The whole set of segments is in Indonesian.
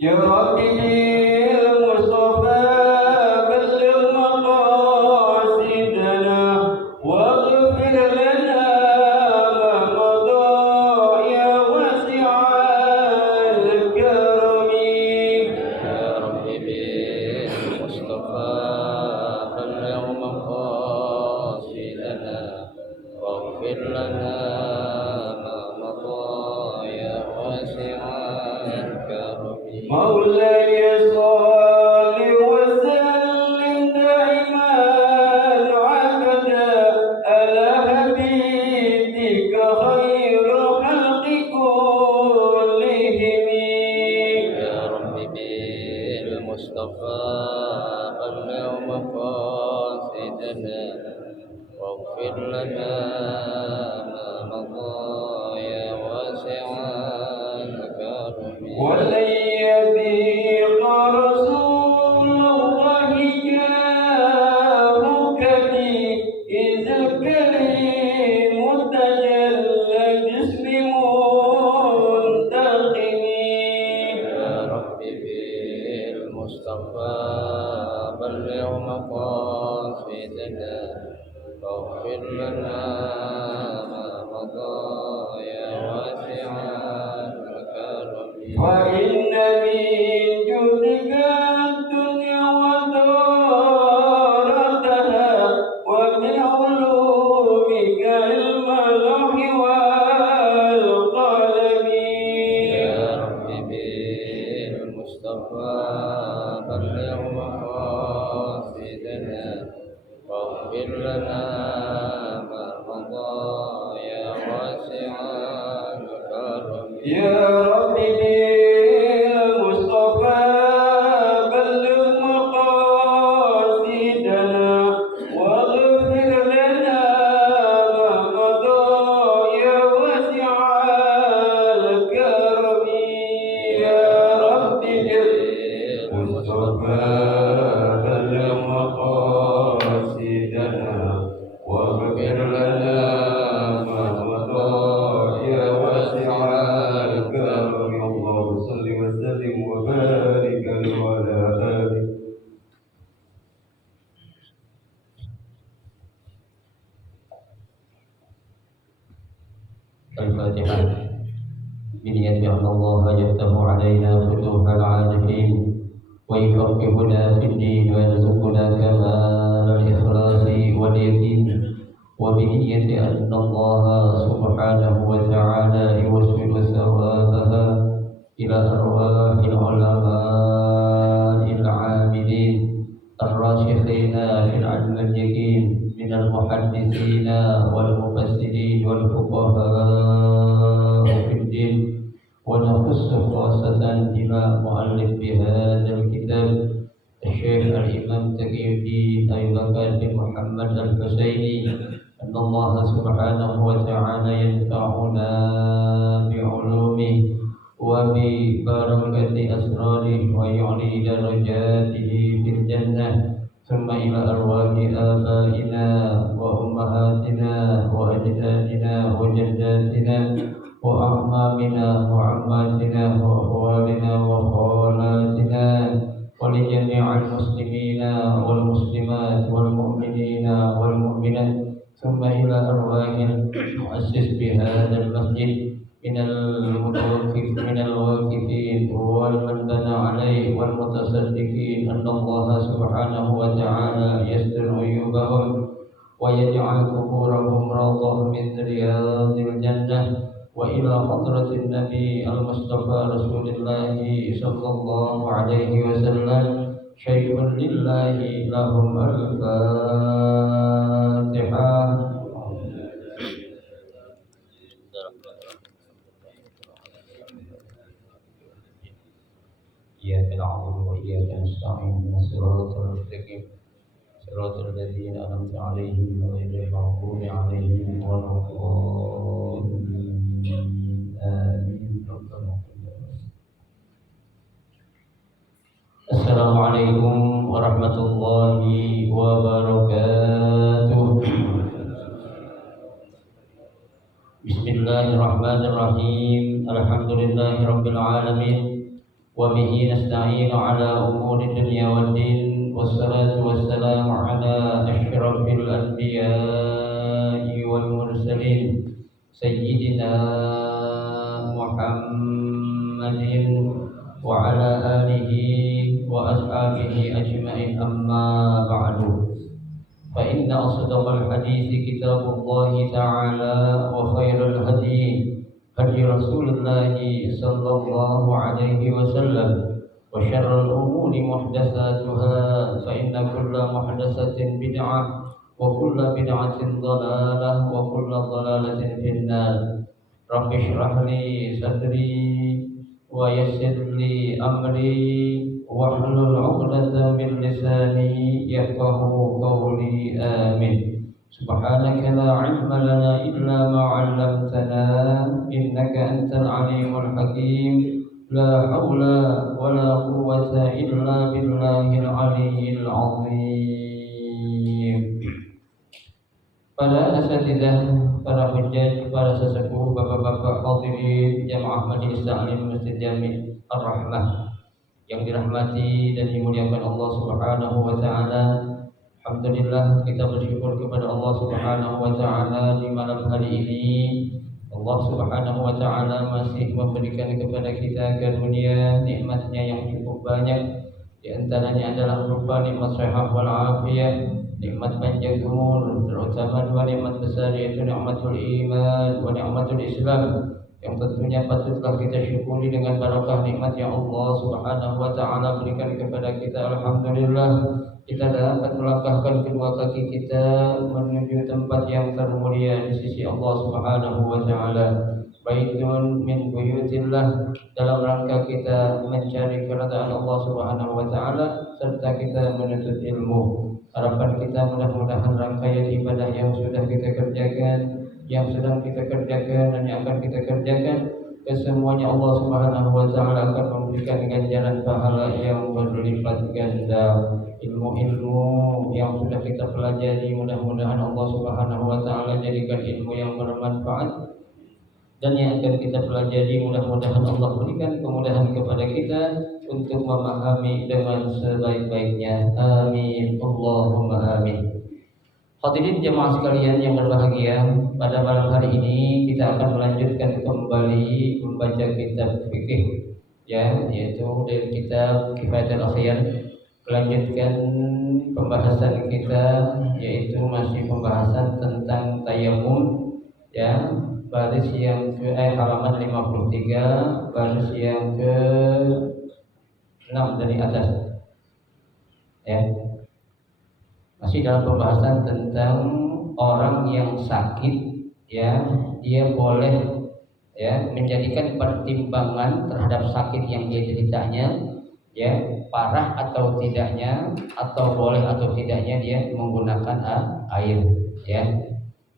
يا ربي بالمصطفى بلغ مقاصدنا واغفر لنا ما مضى يا واسع الكرم. يا رب بالمصطفى بلغ مقاصدنا واغفر لنا ما مضى يا واسع الكرم. مولاي صل وسلم دائما عبدا على حبيبك خير الخلق كلهم. يا رب بالمصطفى بلغ مقاصدنا واغفر لنا ما مضى يا واسع الكرم. ولن يضيق رسول الله جاهك بي إذ الكريم تجلى جسم منتقم. يا رب بالمصطفى بلغ مقاصدنا واغفر لنا ما مضى يا واسع الكرم. فإن من جودك الدنيا ودارتها ومن علومك علم اللوح والقلم. يا رب بالمصطفى بلغ مقاصدنا واغفر لنا ما مضى يا واسع الكرم. يا رب بالمصطفى بلغ مقاصدنا واغفر لنا ما مضى يا واسع الكرم. يا رب بالمصطفى بلغ مقاصدنا واغفر لنا ما مضى يا واسع الكرم. اللهم صل وسلم وبارك عليه وعلى آله. الفاتحة. بنية أن الله يفتح علينا فتوح العارفين ويفقهنا في الدين ويرزقنا كمال الإخلاص واليقين، وبنية أن الله سبحانه وتعالى يوصل ثوابها إلى أرواح العلماء العاملين الراسخين في العلم اليقين من المحدثين والمفسرين والفقهاء في الدين. ونخص خاصة إلى مؤلف بهذا الكتاب الشيخ الإمام تقي الدين أبي بكر بن محمد الحسيني أن الله سبحانه وتعالى ينفعنا بعلومه وببركة أسراره ويعلي درجاته في الجنة. ثم إلى أرواح آبائنا وأمهاتنا وأجدادنا وجداتنا وأعمامنا وعماتنا وأخوالنا وخالاتنا ولجميع المسلمين والمسلمات والمؤمنين والمؤمنات. ثم إلى أرواح المؤسس بهذا المسجد من الواقفين ومن بنى عليه والمتصدقين أن الله سبحانه وتعالى يستر عيوبهم ويجعل قبورهم روضة من رياض الجنة. وإلى حضرة النبي المصطفى رسول الله صلى الله عليه وسلم شيء لله لهم الفاتحة. إياك نعبد وإياك نستعين اهدنا الصراط المستقيم صراط الذين أنعمت عليهم غير المغضوب عليهم ولا الضالين آمين. السلام عليكم ورحمة الله وبركاته. بسم الله الرحمن الرحيم. الحمد لله رب العالمين وبه نستعين على أمور الدنيا والدين والصلاة والسلام على أشرف الأنبياء والمرسلين سيدنا محمد وعلى آله وأصحابه أجمعين أما بعد فإن أصدق الحديث كتاب الله تعالى وخير الهدي هدي رسول الله صلى الله عليه وسلم وشر الأمور محدثاتها فإن كل محدثة بدعة وكل بدعة ضلالة وكل ضلالة في النار رب اشرح لي صدري ويسر لي أمري واحلل عقدة من لساني يفقه قولي آمين سبحانك لا علم لنا إلا ما علمتنا إنك أنت العليم الحكيم لا حول ولا قوة إلا بالله العلي العظيم. Para asatidzah, para hujjaj, para sesepuh, bapak-bapak hadirin jamaah majelis taklim Masjid Jami' Ar-Rahmah yang dirahmati dan dimuliakan Allah Subhanahu wa taala. Alhamdulillah kita bersyukur kepada Allah Subhanahu wa taala di malam hari ini. Allah Subhanahu wa taala masih memberikan kepada kita karunia nikmat-Nya yang cukup banyak. Di antaranya adalah berupa nikmat sehat wal afiyah, nikmat panjang umur, terutama dua nikmat besar yaitu nikmatul iman wa nikmatul Islam yang tentunya patutlah kita syukuri dengan barakah nikmat yang Allah Subhanahu wa taala berikan kepada kita. Alhamdulillah kita dapat melangkahkan kedua kaki kita menuju tempat yang termulia di sisi Allah Subhanahu wa taala. Baitun min buyutillah, dalam rangka kita mencari keridhaan Allah Subhanahu wa taala serta kita menuntut ilmu. Harapan kita mudah-mudahan rangkaian ibadah yang sudah kita kerjakan, yang sedang kita kerjakan dan yang akan kita kerjakan, kesemuanya Allah Subhanahu wa taala akan memberikan ganjaran pahala yang berlipat ganda. Ilmu-ilmu yang sudah kita pelajari mudah-mudahan Allah Subhanahu wa taala jadikan ilmu yang bermanfaat, dan yang akan kita pelajari mudah-mudahan Allah berikan kemudahan kepada kita untuk memahami dengan sebaik-baiknya. Amin Allahumma amin. Hadirin jemaah sekalian yang berbahagia, pada malam hari ini kita akan melanjutkan kembali membaca kitab fikih, ya, yaitu dari kitab Kifayatul Akhyar. Melanjutkan pembahasan kita, yaitu masih pembahasan tentang tayamum, ya, baris yang ke halaman 53, baris yang ke 6 dari atas, ya. Masih dalam pembahasan tentang orang yang sakit, ya, dia boleh, ya, menjadikan pertimbangan terhadap sakit yang dia deritanya, ya, parah atau tidaknya, atau boleh atau tidaknya dia menggunakan air, ya.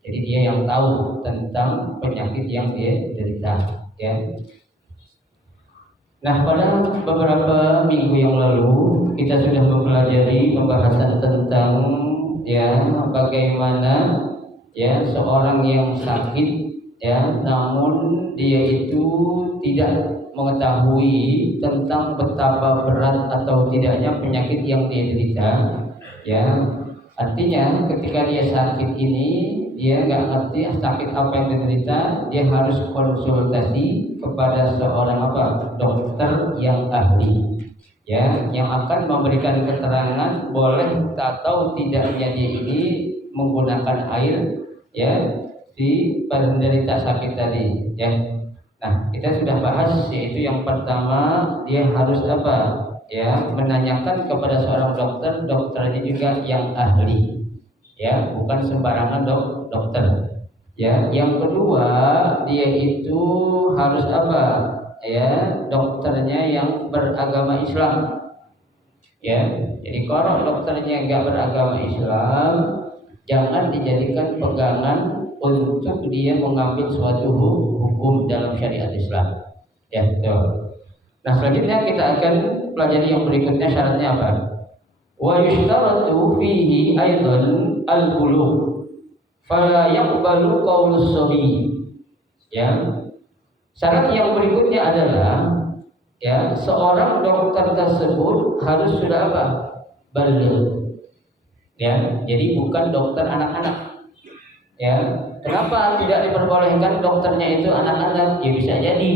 Jadi dia yang tahu tentang penyakit yang dia derita, ya. Nah, pada beberapa minggu yang lalu kita sudah mempelajari pembahasan tentang, ya, bagaimana, ya, seorang yang sakit, ya, namun dia itu tidak mengetahui tentang betapa berat atau tidaknya penyakit yang dia derita, ya. Artinya ketika dia sakit ini dia nggak ngerti sakit apa yang diderita, dia harus konsultasi kepada seorang dokter yang ahli, ya, yang akan memberikan keterangan boleh atau tidaknya dia ini menggunakan air, ya, si penderita sakit tadi, ya. Nah, kita sudah bahas, yaitu yang pertama dia harus ya, menanyakan kepada seorang dokter, dokternya juga yang ahli, ya, bukan sembarangan dokter, ya. Yang kedua dia itu harus ya, dokternya yang beragama Islam, ya. Jadi kalau dokternya enggak beragama Islam, jangan dijadikan pegangan untuk dia mengambil suatu hukum dalam syariat Islam, ya. Nah, selanjutnya kita akan pelajari yang berikutnya, syaratnya apa? Wa yushtaratu fihi aidan al-bulugh fala yaqbalu qaulus sabi, ya. Syarat yang berikutnya adalah ya seorang dokter tersebut harus sudah apa? Baligh. Ya, jadi bukan dokter anak-anak. Ya, kenapa tidak diperbolehkan dokternya itu anak-anak? Ya bisa jadi.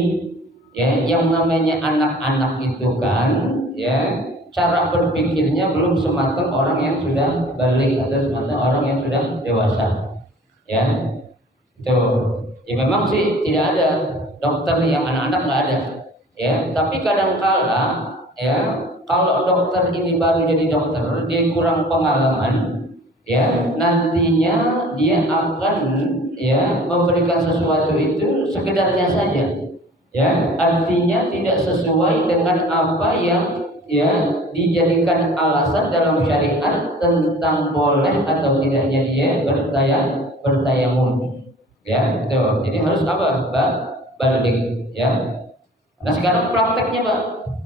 Ya, yang namanya anak-anak itu kan, ya cara berpikirnya belum sematang orang yang sudah balik atau sematang orang yang sudah dewasa. Ya, itu. Ya memang sih tidak ada dokter yang anak-anak nggak ada. Ya, tapi kadangkala ya kalau dokter ini baru jadi dokter, dia kurang pengalaman, ya nantinya dia akan ya memberikan sesuatu itu sekedarnya saja, ya artinya tidak sesuai dengan apa yang ya dijadikan alasan dalam syariat tentang boleh atau tidaknya dia bertayamum, ya itu. Jadi harus apa, balik, ya. Nah sekarang prakteknya Pak,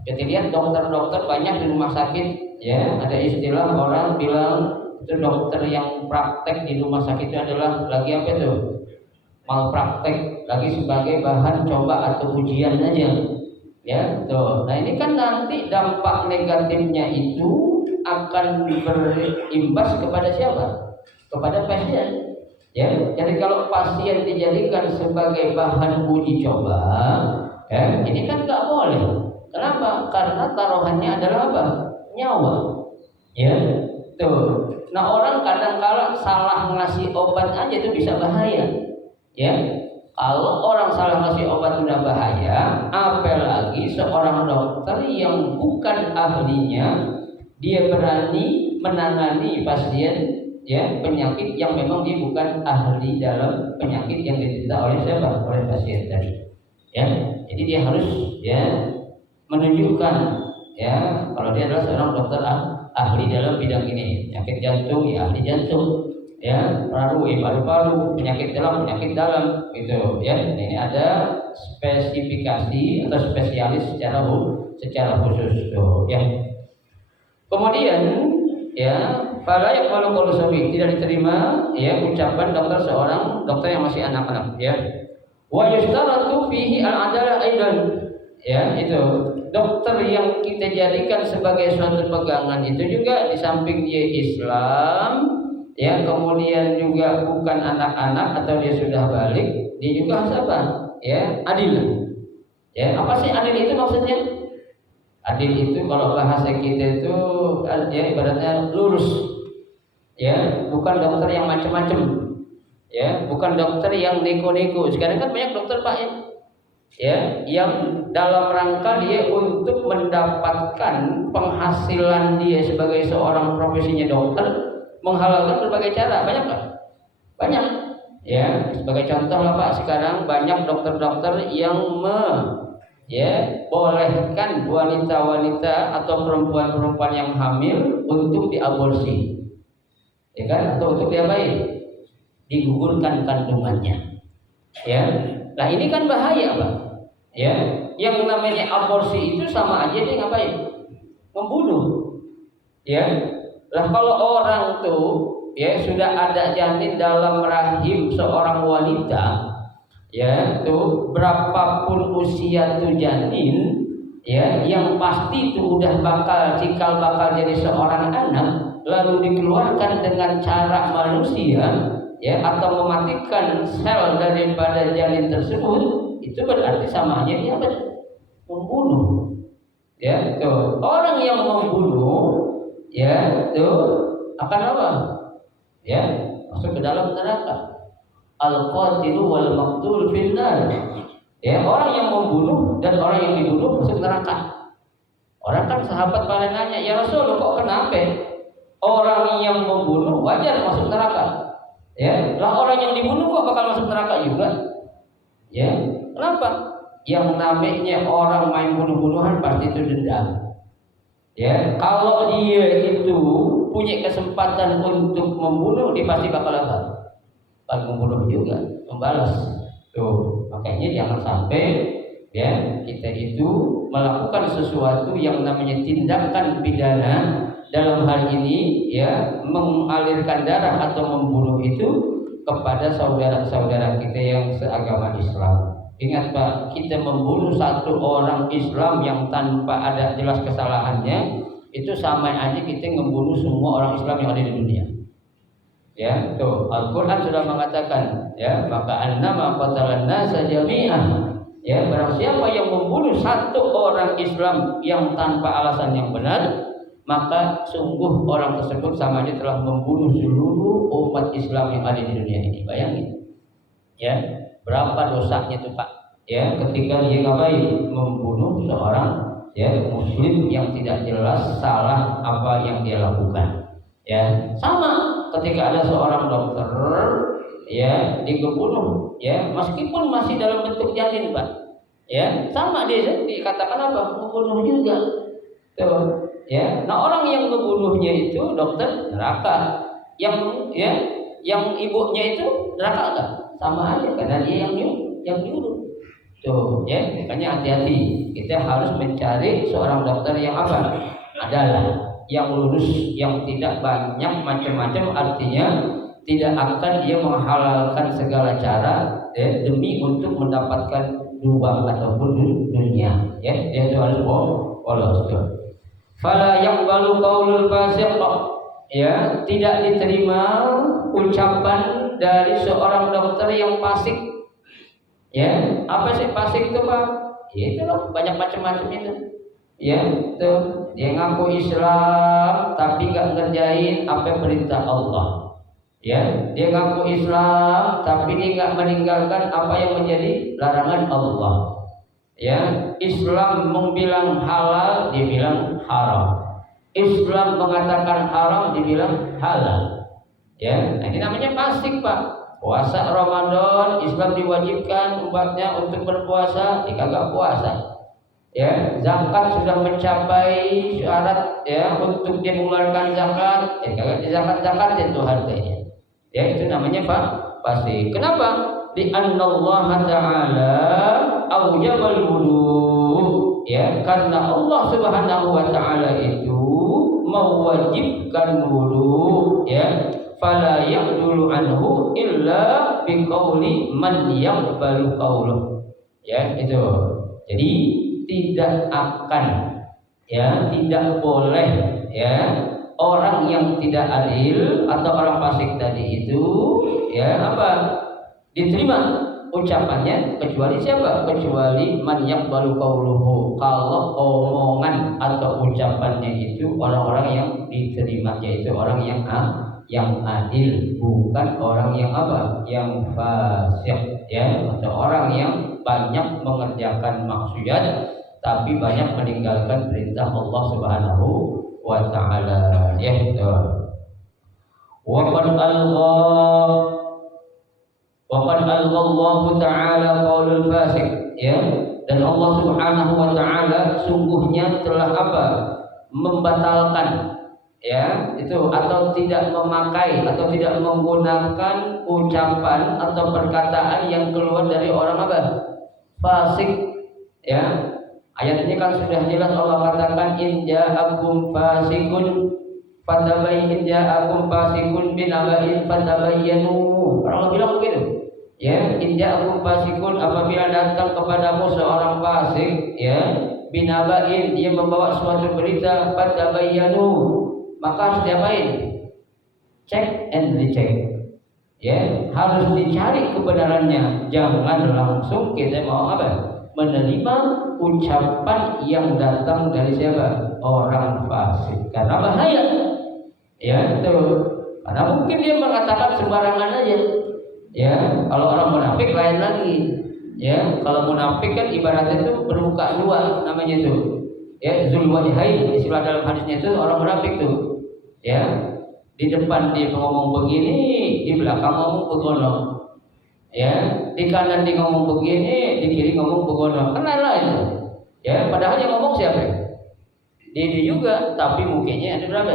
kita lihat dokter-dokter banyak di rumah sakit, ya ada istilah orang bilang itu dokter yang praktek di rumah sakit itu adalah lagi apa itu? Malpraktek, lagi sebagai bahan coba atau ujian aja. Ya, tuh. Nah, ini kan nanti dampak negatifnya itu akan berimbas kepada siapa? Kepada pasien. Ya, jadi kalau pasien dijadikan sebagai bahan uji coba, ya, ini kan nggak boleh. Kenapa? Karena taruhannya adalah apa? Nyawa. Ya, tuh. Nah orang kadang-kala salah ngasih obat aja itu bisa bahaya, ya. Kalau orang salah ngasih obat sudah bahaya, apalagi seorang dokter yang bukan ahlinya, dia berani menangani pasien, ya penyakit yang memang dia bukan ahli dalam penyakit yang diderita oleh siapa? Oleh pasien tadi, ya. Jadi dia harus ya menunjukkan, ya kalau dia adalah seorang dokter ahli dalam bidang ini, penyakit jantung ya ahli jantung, ya paru-paru, penyakit dalam gitu, ya. Ini ada spesifikasi atau spesialis secara khusus tuh, ya. Kemudian ya fala yaqbalu qaulu sabi, tidak diterima ya ucapan seorang dokter yang masih anak-anak, ya. Wa yustaratu fihi al-adalah aidan, ya itu. Dokter yang kita jadikan sebagai suatu pegangan itu juga di samping dia Islam, ya kemudian juga bukan anak-anak atau dia sudah balik, dia juga harus apa? Ya adil. Ya apa sih adil itu maksudnya? Adil itu kalau bahasa kita itu ya ibaratnya lurus, ya bukan dokter yang macam-macam, ya bukan dokter yang neko-neko. Sekarang kan banyak dokter Pak ya yang dalam rangka dia untuk mendapatkan penghasilan dia sebagai seorang profesinya dokter menghalalkan berbagai cara. Banyak Pak? Banyak, ya sebagai contoh lah Pak, sekarang banyak dokter-dokter yang bolehkan wanita-wanita atau perempuan-perempuan yang hamil untuk diaborsi, ya kan, atau untuk diapain? Digugurkan kandungannya, ya. Nah ini kan bahaya Pak, ya. Yang namanya aborsi itu sama aja dia ngapain? Membunuh, ya. Lah kalau orang tuh ya sudah ada janin dalam rahim seorang wanita, ya tuh berapapun usia tuh janin, ya yang pasti itu udah cikal bakal jadi seorang anak, lalu dikeluarkan dengan cara manusia, ya atau mematikan sel daripada janin tersebut, itu berarti sama aja dia membunuh, ya tuh. Orang yang membunuh, ya tuh akan apa? Ya masuk ke dalam neraka. Al-qatilu wal maqtul finnar. Ya orang yang membunuh dan orang yang dibunuh masuk neraka. Orang kan sahabat pada nanya, ya Rasul kok kenapa orang yang membunuh wajar masuk neraka? Ya, lah orang yang dibunuh kok bakal masuk neraka juga? Ya, kenapa? Yang namanya orang main bunuh-bunuhan pasti itu dendam. Ya, kalau dia itu punya kesempatan untuk membunuh, dia pasti bakal apa? Bakal membunuh juga, membalas. Tuh, makanya jangan sampai ya kita itu melakukan sesuatu yang namanya tindakan pidana, dalam hal ini ya mengalirkan darah atau membunuh itu kepada saudara-saudara kita yang seagama Islam. Ingat Pak, kita membunuh satu orang Islam yang tanpa ada jelas kesalahannya, itu sama aja kita membunuh semua orang Islam yang ada di dunia. Ya, tuh Al-Quran sudah mengatakan, ya, maka annama qatalan nasa jami'ah. Ya, barang siapa yang membunuh satu orang Islam yang tanpa alasan yang benar, maka sungguh orang tersebut sama aja telah membunuh seluruh umat Islam yang ada di dunia ini. Bayangin, ya, berapa dosanya itu Pak? Ya, ketika dia ngapain? Membunuh seorang, ya, Muslim yang tidak jelas salah apa yang dia lakukan. Ya, sama ketika ada seorang dokter, ya, dibunuh, ya, meskipun masih dalam bentuk janin Pak. Ya, sama dia dikatakan apa? Membunuh juga. Tuh. Ya, nah orang yang membunuhnya itu dokter neraka, yang ibunya itu neraka enggak? Sama aja karena dia yang nyuruh. Tuh, ya, makanya hati-hati. Kita harus mencari seorang dokter yang apa? Adalah yang lurus, yang tidak banyak macam-macam, artinya tidak akan dia menghalalkan segala cara, ya, demi untuk mendapatkan uang ataupun dunia. Ya, dia itu harus polos. Fala yaqbalu qaulul fasiq, ya, tidak diterima ucapan dari seorang dokter yang fasik. Ya, apa sih fasik itu Pak? Ya itulah banyak macam-macam itu. Ya, tuh dia ngaku Islam tapi nggak ngerjain apa perintah Allah. Ya, dia ngaku Islam tapi dia nggak meninggalkan apa yang menjadi larangan Allah. Ya, Islam membilang halal, dibilang haram. Islam mengatakan haram, dibilang halal. Ya, nah ini namanya fasik Pak. Puasa Ramadan, Islam diwajibkan umatnya untuk berpuasa, dia kagak puasa. Ya, zakat sudah mencapai syarat, ya, untuk dia mengeluarkan zakat, kagak zakat itu harganya. Ya, itu namanya fasik. Kenapa? Di Allah Ta'ala aujabal wudu, ya, karena Allah Subhanahu wa Ta'ala itu mewajibkan wudu, ya, fala yaqdulu anhu illa biqauli man yaqbalu qaulahu. Ya, itu. Jadi tidak akan, ya, tidak boleh, ya, orang yang tidak adil atau orang fasik tadi itu, ya, apa? Diterima ucapannya kecuali siapa? Kecuali man yaqbalu qauluhu. Kalau omongan atau ucapannya itu orang-orang yang diterima, yaitu orang yang adil, bukan orang yang apa? Yang fasik, ya, atau orang yang banyak mengerjakan maksiat tapi banyak meninggalkan perintah Allah Subhanahu wa Ta'ala. Ya, itu. Waqad alghallahu ta'ala qaulul fasik, ya, dan Allah Subhanahu wa Ta'ala sungguhnya telah apa? Membatalkan, ya, itu, atau tidak memakai atau tidak menggunakan ucapan atau perkataan yang keluar dari orang apa? Fasik, ya. Ayat ini kan sudah jelas Allah katakan in ja'akum fasikun fatabayyin, ja'akum fasikun binaba'in fatabayyanu. Allah bilang begitu. Ya, in ja'akum fasikun, apabila datang kepadamu seorang fasik, ya, binaba'in, dia membawa suatu berita, fatabayyanu, maka harus diapain? Check and recheck. Ya, harus dicari kebenarannya. Jangan langsung kita mau apa? Menerima ucapan yang datang dari siapa? Orang fasik. Karena bahaya. Ya, itu. Karena mungkin dia mengatakan sembarangan aja. Ya, kalau orang munafik lain lagi. Ya, kalau munafik kan ibaratnya itu bermuka dua namanya itu. Ya, zulwajhain, istilah dalam hadisnya itu orang munafik tuh. Ya, di depan dia ngomong begini, di belakang ngomong begono. Ya, di kanan dia ngomong begini, di kiri ngomong begono. Kan lain. Ya, padahal yang ngomong siapa? Dia juga, tapi mukanya ada berapa?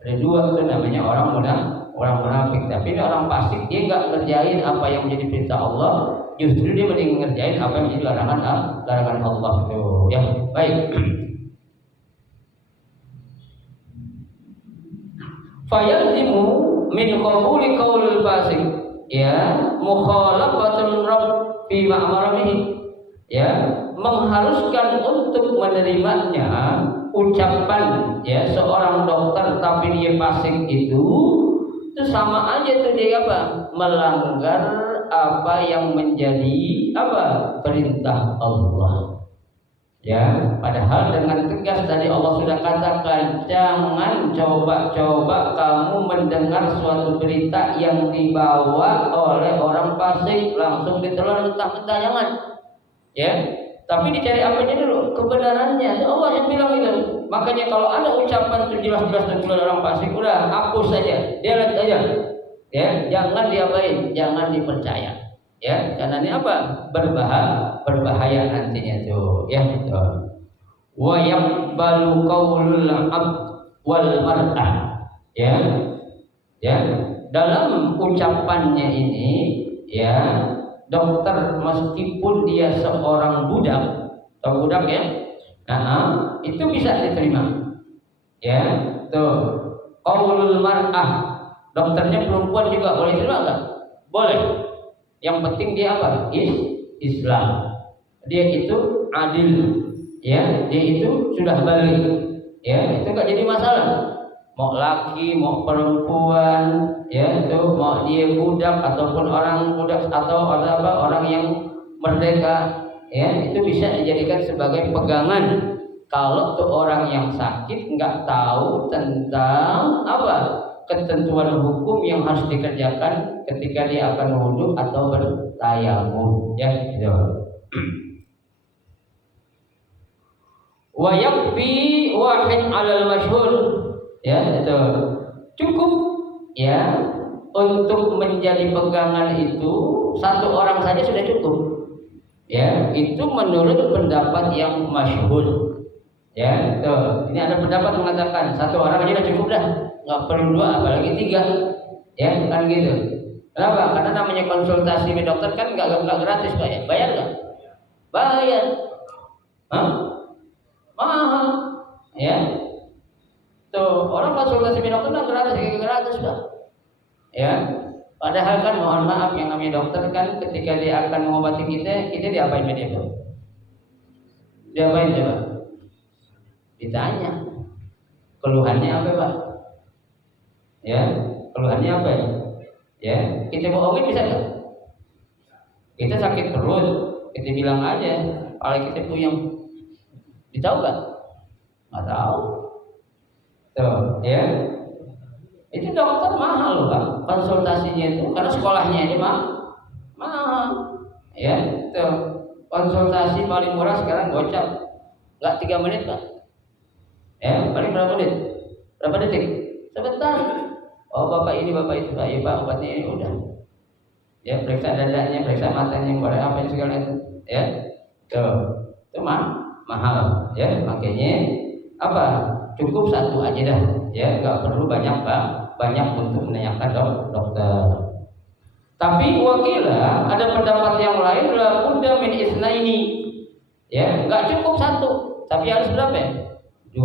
Ada dua, itu namanya orang munafik. Tapi ini orang fasik, dia nggak ngerjain apa yang menjadi perintah Allah, justru dia mending ngerjain apa yang menjadi larangan Allah itu. Ya, baik. Fayalzimu min qabuli qaulil fasik. ya mukhalafatul rabb fi ma'amarihi, ya mengharuskan untuk menerimanya ucapan ya seorang dokter tapi dia fasik itu sama aja tuh dia apa? Melanggar apa yang menjadi apa? Perintah Allah. Ya, padahal dengan tegas tadi Allah sudah katakan jangan coba-coba kamu mendengar suatu berita yang dibawa oleh orang fasik langsung ditelan mentah-mentah, jangan. Ya, tapi dicari apanya dulu? Kebenarannya. Allah yang bilang itu. Makanya kalau ada ucapan itu jelas-jelas dari orang fasik, udah hapus saja, delete aja. Ya, jangan diapain, jangan dipercaya. Ya, karena ini apa? Berbahaya nantinya tuh. Ya, betul. Wa yaqbalu qaulul abd wal mar'ah. Ya. Ya, dalam ucapannya ini ya, dokter meskipun dia seorang budak, atau budak ya. Nah, itu bisa diterima. Ya, tuh. Qaulul mar'ah. Dokternya perempuan juga boleh terima enggak? Boleh. Yang penting dia apa? Islam. Dia itu adil, ya. Dia itu sudah balik, ya. Itu enggak jadi masalah. Mau laki, mau perempuan, ya. Itu mau dia budak ataupun orang budak atau orang yang merdeka, ya. Itu bisa dijadikan sebagai pegangan. Kalau tuh orang yang sakit enggak tahu tentang apa? Ketentuan hukum yang harus dikerjakan ketika dia akan wudhu atau bertayamum, ya gitu. Wa yakfi wahid 'alal masyhur, ya itu cukup ya untuk menjadi pegangan itu satu orang saja sudah cukup, ya itu menurut pendapat yang masyhur, ya itu. Ini ada pendapat mengatakan satu orang aja sudah cukup dah, nggak perlu dua apalagi tiga, ya kan gitu. Kenapa? Karena namanya konsultasi dengan dokter kan nggak gratis Pak ya, bayar nggak? Bayar, mahal, ya. Tuh orang konsultasi dengan dokter nggak gratis Pak, ya. Padahal kan mohon maaf yang namanya dokter kan ketika dia akan mengobati kita diapain sama dia Pak? Diapain coba? Ditanya keluhannya apa Pak? Ya, keluhannya apa ya? Ya, kita bohongin bisa nggak? Kita sakit perut, kita bilang aja, kepala kita puyeng. Ditahu nggak? Nggak tahu. Tuh, ya. Itu dokter mahal loh Pak, konsultasinya itu, karena sekolahnya ini mahal. Ya, tuh. Konsultasi paling murah sekarang gocap, nggak 3 menit Pak. Ya, paling berapa menit? Berapa detik? Sebentar. Oh bapak ini bapak itu Pak, ya Pak obatnya ini udah. Ya periksa dadanya, periksa matanya, apa yang segala itu. Ya, tuh itu mahal. Ya makanya apa? Cukup satu aja dah. Ya nggak perlu banyak Pak, banyak untuk menanyakan dokter. Tapi wakila ada pendapat yang lain la budda min isnaini. Ya nggak cukup satu, tapi harus berapa ya? 2.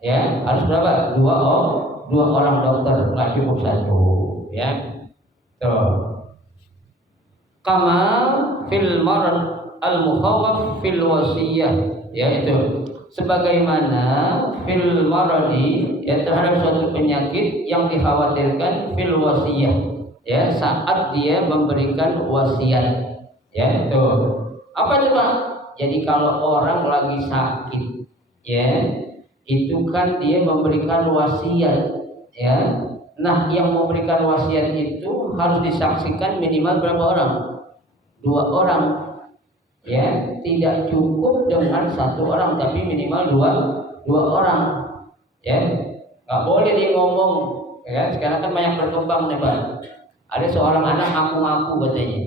Ya harus berapa? 2 orang dokter, nggak cukup 1, ya. Tuh. Kama fil marad al mukhawaf fil wasiyah, ya itu. Sebagaimana fil maradi, ya terhadap suatu penyakit yang dikhawatirkan fil wasiyah, ya saat dia memberikan wasiat, ya itu. Apa itu Pak? Jadi kalau orang lagi sakit, ya itu kan dia memberikan wasiat, ya. Nah yang memberikan wasiat itu harus disaksikan minimal berapa orang? 2 orang, ya. Tidak cukup dengan 1 orang, tapi minimal 2 orang, ya. Nggak boleh dia ngomong, ya. Sekarang kan banyak berkembang nih Pak. Ada seorang anak ngaku-ngaku katanya,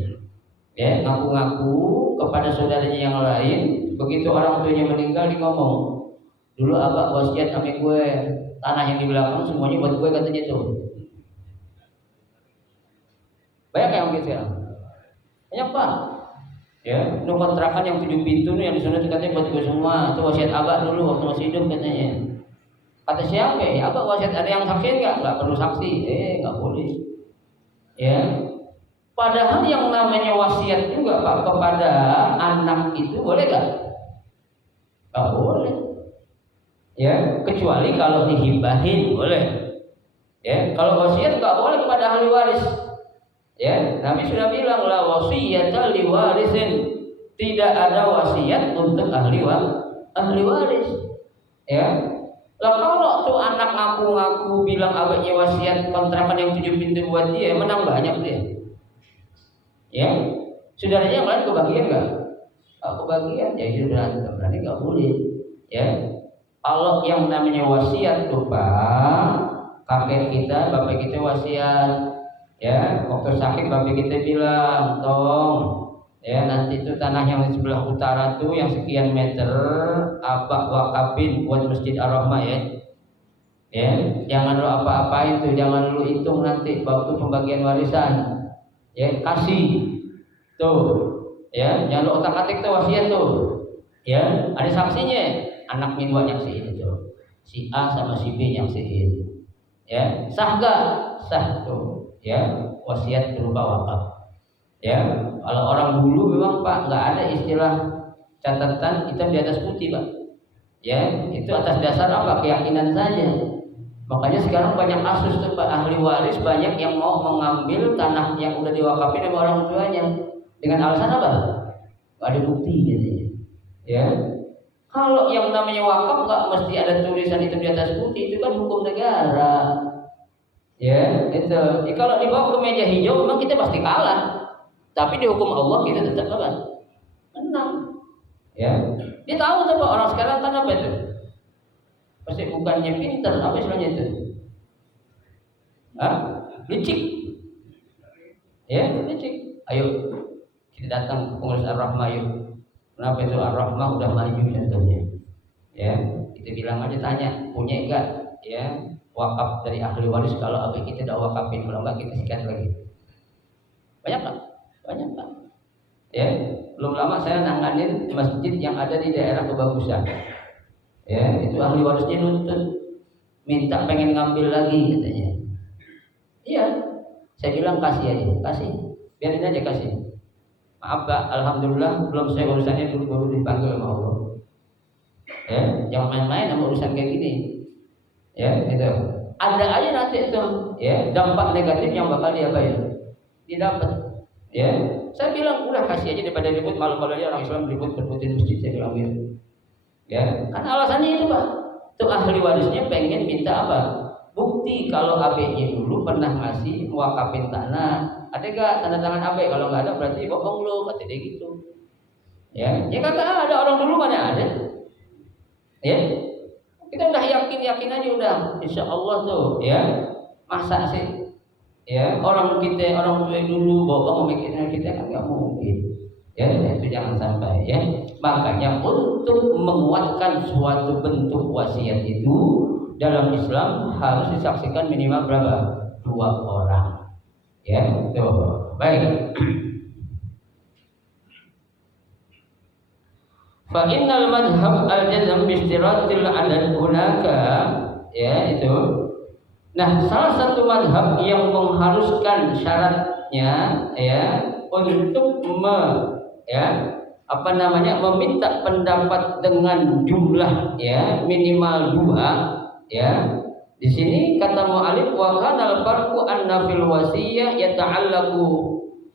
ya ngaku-ngaku kepada saudaranya yang lain. Begitu orang tuanya meninggal dia ngomong, dulu abah wasiat sama gue, tanah yang di belakang semuanya buat gue katanya tuh. Banyak yang gitu ya. Banyak Pak. Ya, nu kontrakan yang 7 pintu nih yang di sana katanya buat gue semua. Itu wasiat abah dulu waktu masih hidup katanya. Kata siapa ya? Abah wasiat ada yang saksi enggak? Enggak perlu saksi. Enggak boleh. Ya. Padahal yang namanya wasiat juga Pak kepada anak itu boleh gak? Gak boleh. Ya, kecuali kalau dihibahin boleh. Ya, kalau wasiat gak boleh kepada ahli waris. Ya, Nabi sudah bilang la wasiyata li warisin. Tidak ada wasiat untuk ahli waris. Ya. Lah kalau tuh anak ngaku-ngaku bilang abahnya wasiat kontrakan yang 7 pintu buat dia, menang banyak dia. Ya, saudaranya yang lain kebagian nggak? Kebagian, ya itu berantem, berarti nggak boleh. Ya, kalau yang namanya wasiat tuh Pak, kakek kita, bapak kita wasiat, ya, waktu sakit bapak kita bilang, tolong, ya nanti itu tanah yang di sebelah utara tuh yang sekian meter, abah wakafin buat Masjid Ar-Rahmah ya. Ya, jangan lu apa-apain tuh, jangan lu hitung nanti waktu pembagian warisan. Ya, kasih tuh, ya, jangan lu otak-atik tuh wasiat tuh, ya, ada saksinya, anaknya dua nyaksiin itu, si A sama si B nyaksiin, ya, sah gak? Sah tuh, ya, wasiat berupa wakaf, ya, kalau orang dulu memang Pak nggak ada istilah catatan hitam di atas putih Pak, ya, itu atas dasar apa? Keyakinan saja. Makanya sekarang banyak kasus tuh Pak, ahli waris banyak yang mau mengambil tanah yang udah diwakafin sama orang tuanya dengan alasan apa? Gak ada bukti katanya. Ya, kalau yang namanya wakaf nggak mesti ada tulisan itu di atas putih, itu kan hukum negara. Ya, itu. Ya, kalau dibawa ke meja hijau memang kita pasti kalah, tapi di hukum Allah kita tetap apa? Menang. Ya, dia tahu tuh Pak, orang sekarang kan apa itu? Pasti bukannya pintar, apa istilahnya itu? Licik. Ya, licik. Ayo kita datang ke pengurus Ar-Rahmah yuk. Kenapa itu Ar-Rahmah udah maju contohnya? Ya, kita bilang aja tanya, punya enggak? Ya, wakaf dari ahli waris kalau abis kita udah wakafin, kalau enggak kita sikat lagi. Banyak Pak? Banyak Pak. Ya, belum lama saya nanganin masjid yang ada di daerah kebagusan. Ya, itu ahli warisnya nuntut, minta pengen ngambil lagi katanya. Iya, saya bilang kasih aja, kasih, biarin aja kasih. Maaf Pak, alhamdulillah belum saya urusannya dulu baru dipanggil sama Allah. Ya, jangan main-main sama urusan kayak gini. Ya, itu. Ada aja nanti itu, ya, dampak negatif yang bakal didapat. Ya, saya bilang udah kasih aja daripada ribut, malu-malu aja orang Islam ribut berbutin masjid, saya bilang gitu. Ya, kan alasannya itu Pak. Tuh ahli warisnya pengen minta apa? Bukti kalau AB-nya dulu pernah ngasih wakafin tanah. Ada gak tanda tangan AB? Kalau nggak ada berarti bohong lo, kata dia gitu. Ya, ya kagak ada, orang dulu mana ada. Ya, kita udah yakin aja udah, insya Allah tuh, ya. Masa sih? Ya, orang tua dulu bohong memikirkan kita kan nggak mungkin. Ya, itu jangan sampai ya. Makanya untuk menguatkan suatu bentuk wasiat itu dalam Islam harus disaksikan minimal berapa? 2 orang. Ya, itu. Baik. Fa innal madhhab al-jazm bi istiratil adad hunaka, ya itu. Nah, salah satu madhab yang mengharuskan syaratnya ya untuk meminta pendapat dengan jumlah ya minimal 2 ya. Di sini kata mu'alif wa kana al-farqu anna fil wasiyah yata'allaqu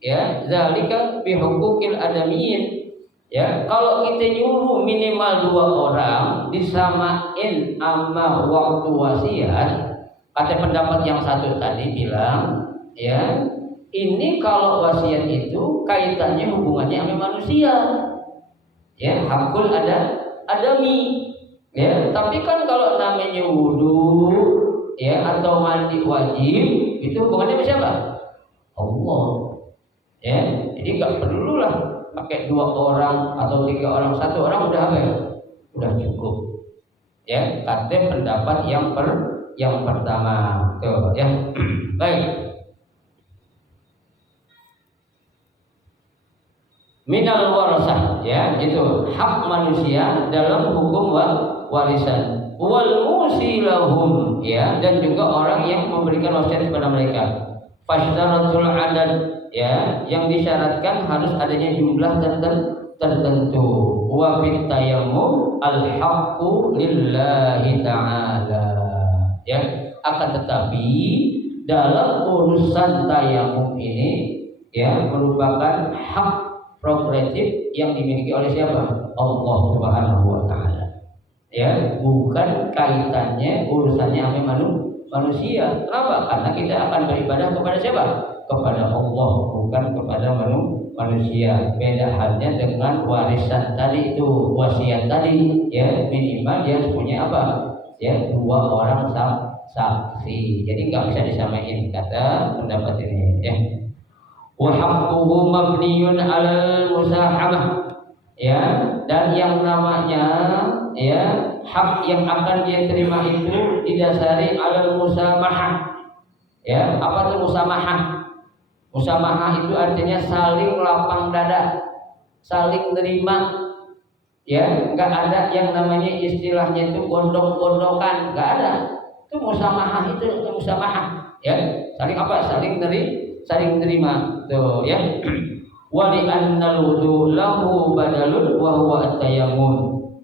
ya zalika bi huquqil adamiyyin. Ya, kalau kita nyuruh minimal 2 orang disamain sama waktu wasiat, kata pendapat yang satu tadi bilang ya ini kalau wasiat itu kaitannya hubungannya sama manusia, ya hakul adami, ya. Tapi kan kalau namanya wudu, ya atau mandi wajib, itu hubungannya sama siapa? Allah, ya. Jadi nggak perlulah pakai 2 orang atau 3 orang, 1 orang udah apa ya? Udah cukup, ya. Kata pendapat yang pertama, tuh, ya. Baik. Minal warasah, ya itu hak manusia dalam hukum warisan. Wal musilahum, ya, dan juga orang yang memberikan wasiat kepada mereka. Fashtaratul adad, ya, yang disyaratkan harus adanya jumlah tertentu. Wa fit tayammum al haqqu lillahi ta'ala, ya. Akan tetapi dalam urusan tayamum ini, ya, merupakan hak prerogatif yang dimiliki oleh siapa? Allah Subhanahu wa taala. Ya, bukan kaitannya urusannya sama manusia. Kenapa? Karena kita akan beribadah kepada siapa? Kepada Allah, bukan kepada manusia. Beda halnya dengan warisan tadi itu, wasiat tadi, ya, minimal dia punya apa? Ya, 2 orang saksi. Jadi nggak bisa disamain kata pendapat ini, ya. Wa haqquhu mabniyun 'alal musahamah, ya, dan yang namanya, ya, hak yang akan dia terima itu didasari 'alal musamahah. Ya, apa itu musamahah? Musamahah itu artinya saling lapang dada, saling terima, ya, nggak ada yang namanya istilahnya itu gondok-gondokan, nggak ada. Itu musamahah, itu musamahah, ya, saling apa? Saling terima, tuh, ya. Wa li annal wudu lahu badalun wa huwa at-tayammum.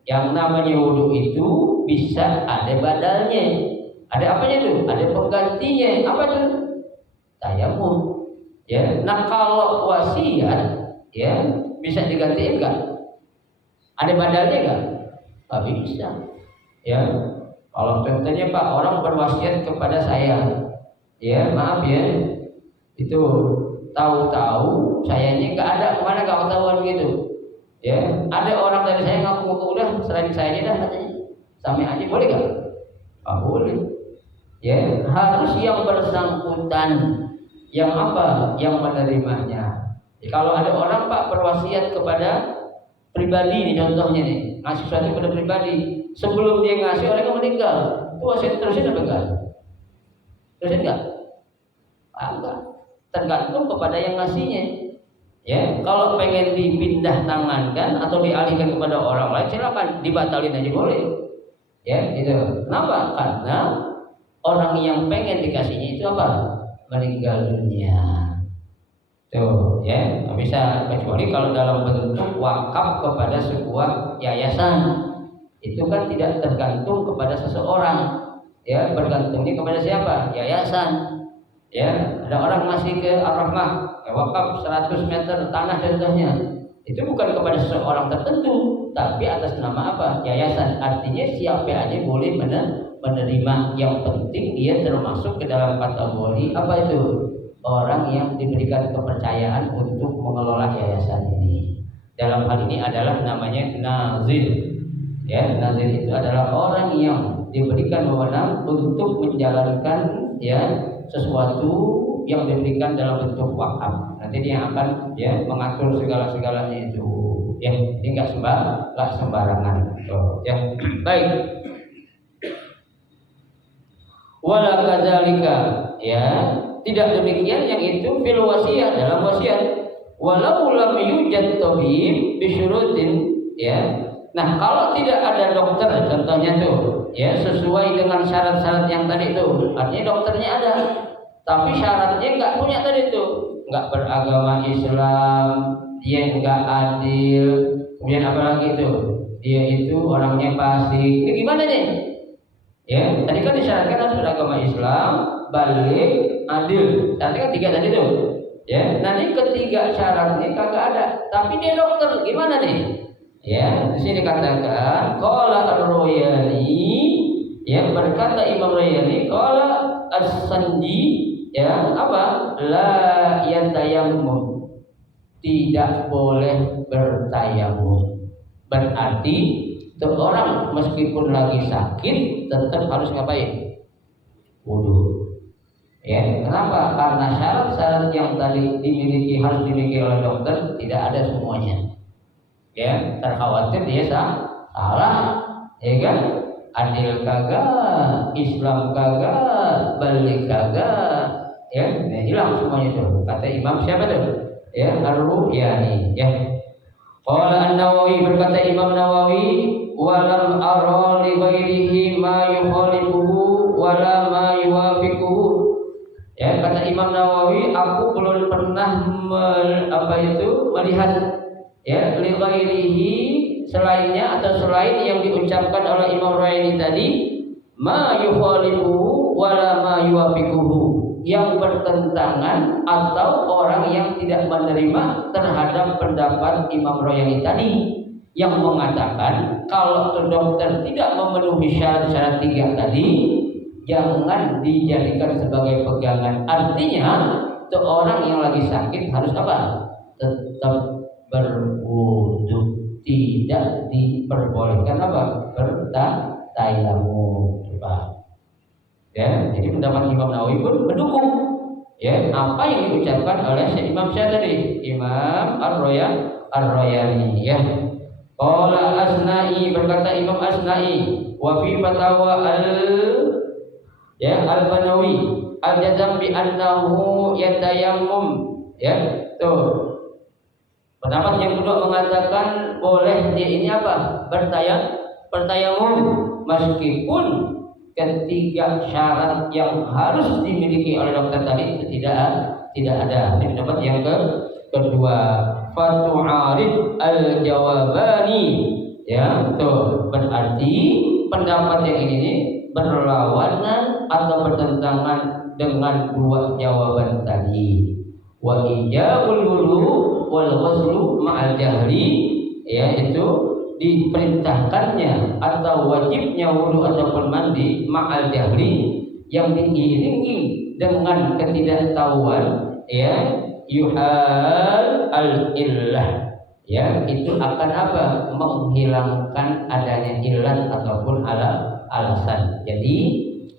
Yang namanya wudu itu bisa ada badalnya. Ada apanya tuh? Ada penggantinya. Apa tuh? Tayamum. Ya, nah kalau wasiat, ya, bisa digantiin enggak? Ada badalnya enggak? Enggak bisa. Ya. Kalau contohnya Pak, orang berwasiat kepada saya, ya, maaf ya, itu tahu-tahu sayanya enggak ada, kemana enggak ketahuan gitu. Ya, ada orang dari saya ngaku-ngaku udah selain saya dah katanya. Sampai aja boleh enggak? Enggak boleh. Ya, harus yang bersangkutan, yang apa? Yang menerimanya. Ya, kalau ada orang Pak berwasiat kepada pribadi nih, contohnya nih, ngasih sesuatu kepada pribadi, sebelum dia ngasih orang yang meninggal, itu wasiat terusin apa enggak? Terusin enggak? Enggak. Tergantung kepada yang ngasihnya. Ya, kalau pengen dipindah tangankan atau dialihkan kepada orang lain, silakan dibatalin aja boleh. Ya, gitu. Kenapa? Karena orang yang pengen dikasihnya itu apa? Meninggal dunia. Tuh, ya, nggak bisa, kecuali kalau dalam bentuk wakaf kepada sebuah yayasan. Itu kan tidak tergantung kepada seseorang, ya, bergantungnya kepada siapa? Yayasan. Ya, ada orang ngasih ke Ar-Rahmah, ya, wakaf 100 meter tanah contohnya. Itu bukan kepada seseorang tertentu, tapi atas nama apa? Yayasan. Artinya siapa aja boleh menerima. Yang penting dia termasuk ke dalam kategori apa itu? Orang yang diberikan kepercayaan untuk mengelola yayasan ini. Dalam hal ini adalah namanya nazir. Ya, nazir itu adalah orang yang diberikan wewenang untuk menjalankan, ya, sesuatu yang diberikan dalam bentuk wakaf. Nanti dia akan, ya, mengatur segala-segalanya itu. Ya, ini enggak sembarangan. So, ya, baik. Wala kadzalika, ya, tidak demikian yang itu fil wasiat, dalam wasiat. Walau lam yujad tabib bisyurutin, ya. Nah, kalau tidak ada dokter contohnya tuh, ya, sesuai dengan syarat-syarat yang tadi itu, artinya dokternya ada, tapi syaratnya enggak punya tadi tuh, enggak beragama Islam, dia enggak adil, kemudian apa lagi tuh? Dia itu orangnya fasik. Ini gimana nih? Ya, tadi kan disyaratkan harus beragama Islam, balik, adil. Syaratnya kan 3 tadi tuh. Ya, nanti ketiga syaratnya kagak ada, tapi dia dokter, gimana nih? Ya, di sini dikatakan qala ar-Royani, ya, berkata Imam Royani, qala as-Sanji, ya, apa? La yatayammum. Tidak boleh bertayamum. Berarti orang meskipun lagi sakit tetap harus ngapain? Wudu. Ya, kenapa? Karena syarat-syarat yang tadi harus dimiliki oleh dokter tidak ada semuanya. Ya, terkhawatir dia salah, ya kan? Adil kagak, Islam kagak, balik kagak, ya, nah, hilang semuanya itu. Kata Imam siapa tuh? Ya, Ar-Ru'yani, ya. Qala An-Nawawi, berkata Imam Nawawi, walam ara li ghairihi ma yukhalifuhu wala ma yuwafiquhu. Ya, kata Imam Nawawi, aku belum pernah melihat ya li ghairihi selainnya atau selain yang diucapkan oleh Imam Royaini tadi, ma yukhalifu wala ma yuwafiquhu, yang bertentangan atau orang yang tidak menerima terhadap pendapat Imam Royaini tadi yang mengatakan kalau dokter tidak memenuhi syarat-syarat 3 tadi jangan dijadikan sebagai pegangan. Artinya tuh orang yang lagi sakit harus apa? Tetap berwudu, tidak diperbolehkan apa? Bertayamum. Coba. Ya, jadi pendapat Imam Nawawi pun mendukung ya apa yang diucapkan oleh Imam Syafi'i tadi, Imam Ar-Royani ya. Qala Asna'i, berkata Imam Asna'i, wa fi fatawa al-Banawi al-jazam bi annahu yatayammum ya. Tuh. Pendapat yang kedua mengatakan boleh dia ini apa? Bertayamum meskipun ketiga syarat yang harus dimiliki oleh dokter tadi itu tidak ada. Ini pendapat yang kedua. Fatu'arid al-jawabani ya, tuh berarti pendapat yang ini berlawanan atau bertentangan dengan 2 jawaban tadi. Wa ijabul wudu wal ghuslu ma'al jahli, yaitu diperintahkannya atau wajibnya wudu ataupun mandi ma'al jahli yang diiringi dengan ketidaktahuan ya, yuhal al-illah ya, itu akan apa? Menghilangkan adanya illat ataupun alasan. Jadi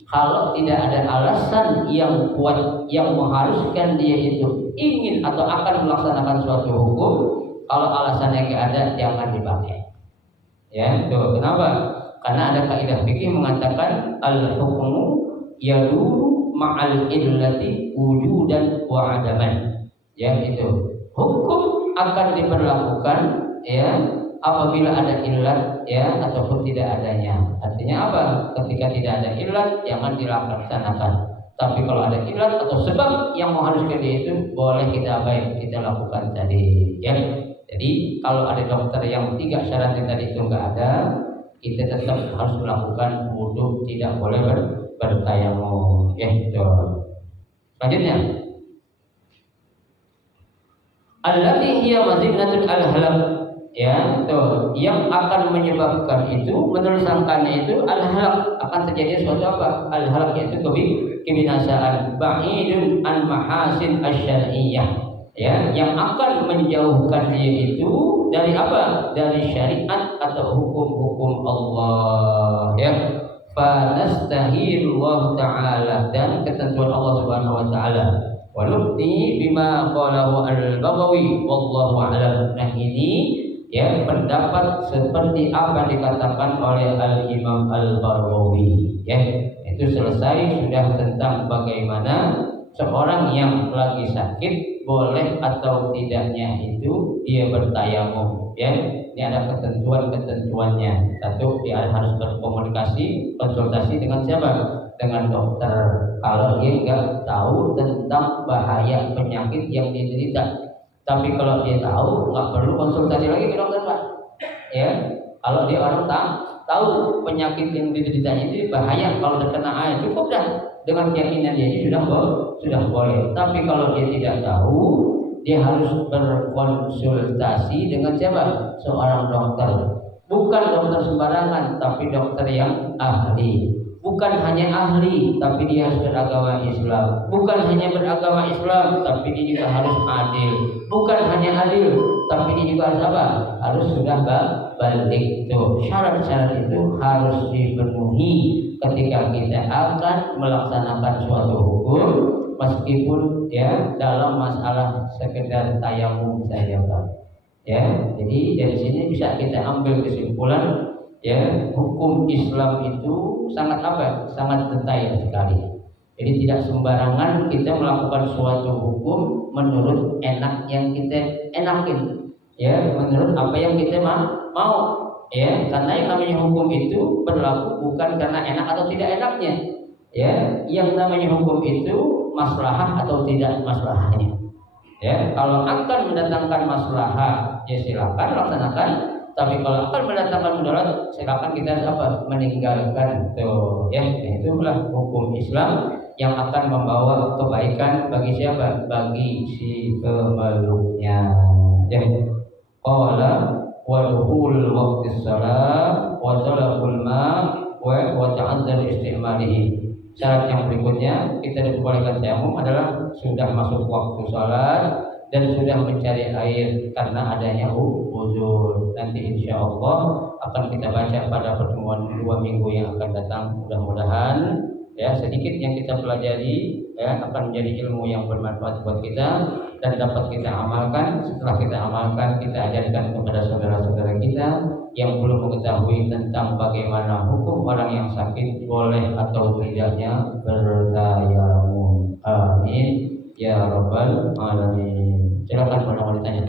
kalau tidak ada alasan yang kuat yang mengharuskan dia itu ingin atau akan melaksanakan suatu hukum, kalau alasannya nggak ada jangan dipakai. Ya, tuh kenapa? Karena ada kaidah fikih mengatakan al-hukmu yaduru ma'al illati wujudan wa adaman. Ya, itu hukum akan diberlakukan ya apabila ada illat ya ataupun tidak adanya. Artinya apa? Ketika tidak ada illat jangan dilaksanakan. Tapi kalau ada illat atau sebab yang mengharuskan dia itu boleh kita kita lakukan tadi ya. Jadi kalau ada dokter yang 3 syarat tadi itu enggak ada, kita tetap harus melakukan wudu, tidak boleh bertayamum ya itu. Selanjutnya allati hiya mazinnatul al-halak ya, tuh yang akan menyebabkan itu menurut sangkanya itu al-halak akan terjadi suatu apa? Al-halak yaitu kebinasaan ba'idun an mahasin asy-syar'iyyah ya, yang akan menjauhkan dia itu dari apa? Dari syariat atau hukum-hukum Allah ya. Fa nastahilullah ta'ala, dan ketentuan Allah Subhanahu wa taala. Wa nufti bima qalahu al-Baghawi wallahu a'lam. Nah ini ya pendapat seperti apa dikatakan oleh al-Imam al-Baghawi ya. Itu selesai sudah tentang bagaimana seorang yang lagi sakit boleh atau tidaknya itu dia bertayamum ya. Ini ada ketentuan-ketentuannya. Satu, dia harus berkomunikasi, konsultasi dengan siapa? Dengan dokter. Kalau dia nggak tahu tentang bahaya penyakit yang diderita. Tapi kalau dia tahu, nggak perlu konsultasi lagi ke dokter, Pak. Ya, kalau dia orang tahu penyakit yang dideritanya itu bahaya, kalau terkena air cukup dah dengan keyakinan dia sudah boleh. Tapi kalau dia tidak tahu, dia harus berkonsultasi dengan siapa? Seorang dokter. Bukan dokter sembarangan, tapi dokter yang ahli. Bukan hanya ahli, tapi dia harus beragama Islam. Bukan hanya beragama Islam, tapi dia juga harus adil. Bukan hanya adil, tapi dia juga harus apa? Harus sudah balik. Tuh, syarat-syarat itu harus dipenuhi ketika kita akan melaksanakan suatu hukum, meskipun ya dalam masalah sekedar tayamum saja, Pak. Ya, jadi dari sini bisa kita ambil kesimpulan ya, hukum Islam itu sangat apa? Sangat detail sekali. Jadi tidak sembarangan kita melakukan suatu hukum menurut enak yang kita enakin. Ya, menurut apa yang kita mau. Ya, karena yang namanya hukum itu berlaku bukan karena enak atau tidak enaknya. Ya, yang namanya hukum itu maslahah atau tidak maslahahnya. Ya, kalau akan mendatangkan maslahah, ya silakan laksanakan. Tapi kalau akan mendatangkan mudarat, silakan kita apa? Meninggalkan. Tuh, ya, itulah hukum Islam yang akan membawa kebaikan bagi siapa? Bagi si pemeluknya. Ya. Qala wa dukhulul waqtis shalah wa talabul ma wa ta'azzur istimalihi. Syarat yang berikutnya kita diperbolehkan tayamum adalah sudah masuk waktu salat dan sudah mencari air karena adanya uzur. Nanti insya Allah akan kita baca pada pertemuan 2 minggu yang akan datang. Mudah-mudahan ya sedikit yang kita pelajari ya akan menjadi ilmu yang bermanfaat buat kita dan dapat kita amalkan. Setelah kita amalkan, kita ajarkan kepada saudara-saudara kita yang belum mengetahui tentang bagaimana hukum orang yang sakit boleh atau tidaknya bertayamum. Amin ya rabbal alamin. Silakan kalau mau ditanya.